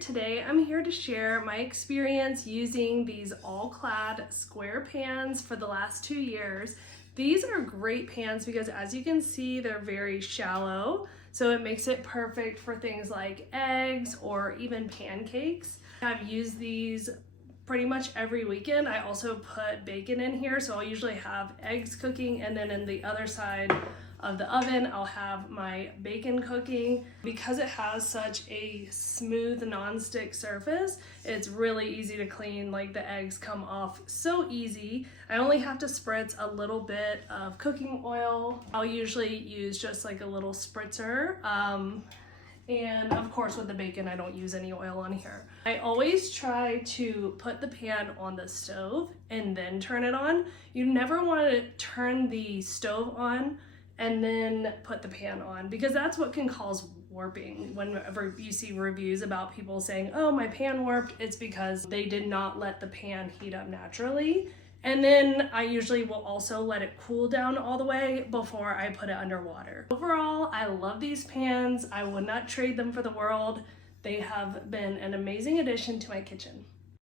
Today I'm here to share my experience using these All-Clad Square pans for the last 2 years. These are great pans because, as you can see, they're very shallow, so it makes it perfect for things like eggs or even pancakes. I've used these pretty much every weekend. I also put bacon in here, so I'll usually have eggs cooking, and then in the other side of the oven I'll have my bacon cooking. Because it has such a smooth non-stick surface, it's really easy to clean. Like, the eggs come off so easy. I only have to spritz a little bit of cooking oil. I'll usually use just like a little spritzer. And of course with the bacon I don't use any oil on here. I always try to put the pan on the stove and then turn it on. You never want to turn the stove on and then put the pan on, because that's what can cause warping. Whenever you see reviews about people saying, oh, my pan warped, it's because they did not let the pan heat up naturally. And then I usually will also let it cool down all the way before I put it under water. Overall, I love these pans. I would not trade them for the world. They have been an amazing addition to my kitchen.